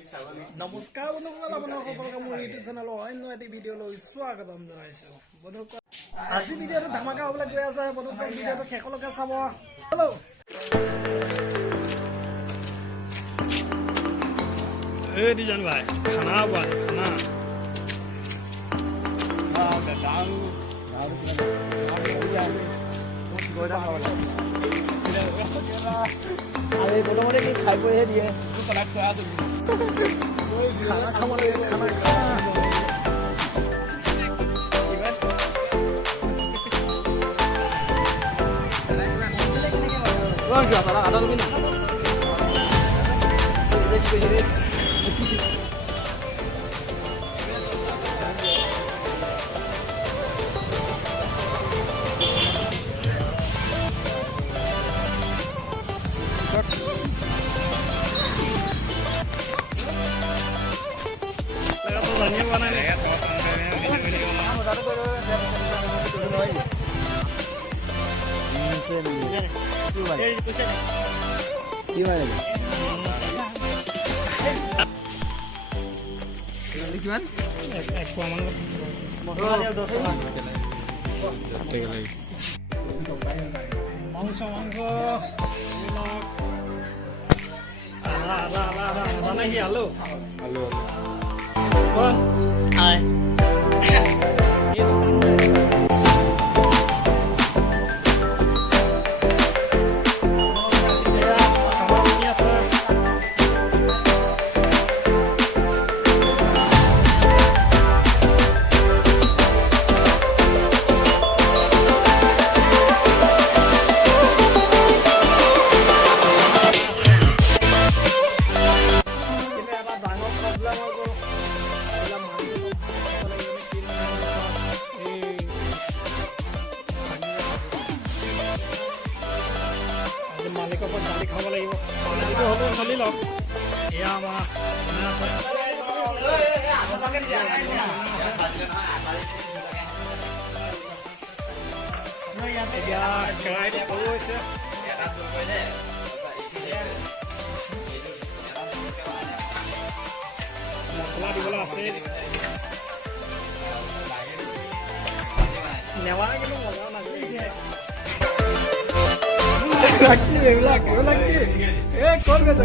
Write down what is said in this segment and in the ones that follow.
নমস্কাৰ বন্ধুসকল, আপোনালোকক মোৰ ইউটিউব চেনেলৰ অন্য এটি ভিডিঅ'লৈ স্বাগতম জনাইছোঁ। বন্ধুসকল, আজি ভিডিঅ'টো ধামাকা হ'বলৈ গৈ আছে। বন্ধুসকল, ভিডিঅ'টো শেষলৈকে চাব। হেল্ল' এই দিজান ভাই খানা পোৱা খানা প্ৰথমতে কি খাই বৈহে দিয়ে খানা খাব লাগে খানা কিমান মাংস আদা নাকি আলু কোন হাই মালিকৰ পৰা দালি খাব লাগিব। এইটো হ'ব চলি লওক। এয়া আমাৰ এতিয়া কেৰাহীটো সৰু হৈছে। মছলা দিবলৈ আছে। নেৱা কিন্তু মজা নাছিলে। এইবিলাক কি এই কোন গৈছে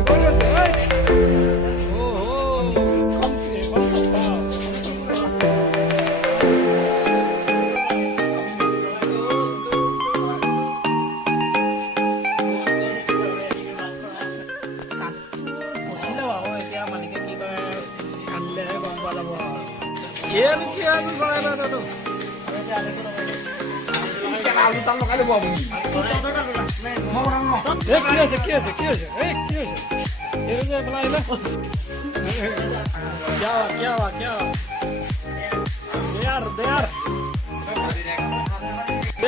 পচিলে বাৰু এতিয়া মালিকে কি কৰে কান্দিলেহে গম পোৱা যাব। এইটো কি আৰু কি আছে এইটো যে পেলাই আহিলে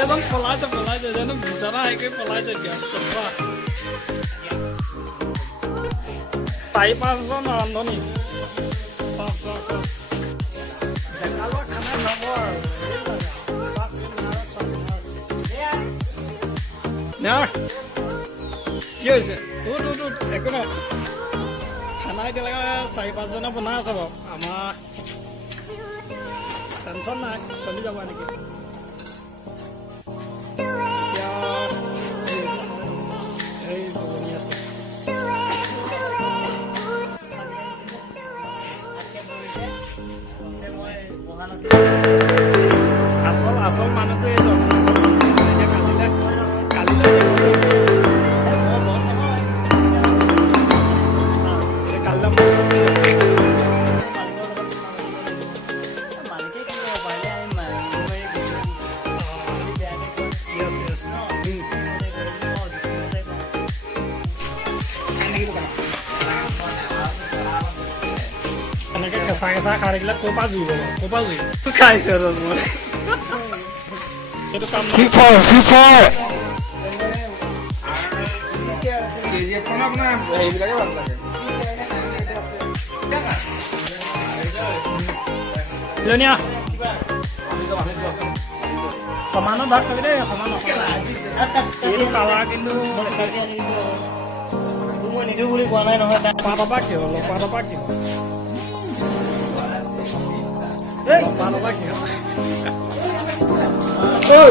এজন পলাইছে জানো বিচনা হেৰি পলাইছে গেছ চাৰি পাঁচজন ৰান্ধনি ডেকালৰ খানা খাব আৰু কি হৈছে একো নাই। খানা এতিয়ালৈকে 4-5জনে বনাই আছে বাৰু। আমাৰ টেনশ্যন নাই, চলি যাব এনেকৈ। এতিয়া এই বনি আছে আচল মানুহটো এইজন এতিয়া কালিলৈ এনেকৈ কেঁচা খাই থাকিলে ক'ৰ পৰা জুইব খাইছে আৰু মই সেইটো কাম সমানৰ ভাগ থাকে দেই, সমানৰ এইটো কালাৰ কিন্তু নিদো বুলি কোৱা নাই নহয় তাক পাতপা কি হ'ল পাতপা কি হ'ল এই পাতপা কি হ'ল ঐ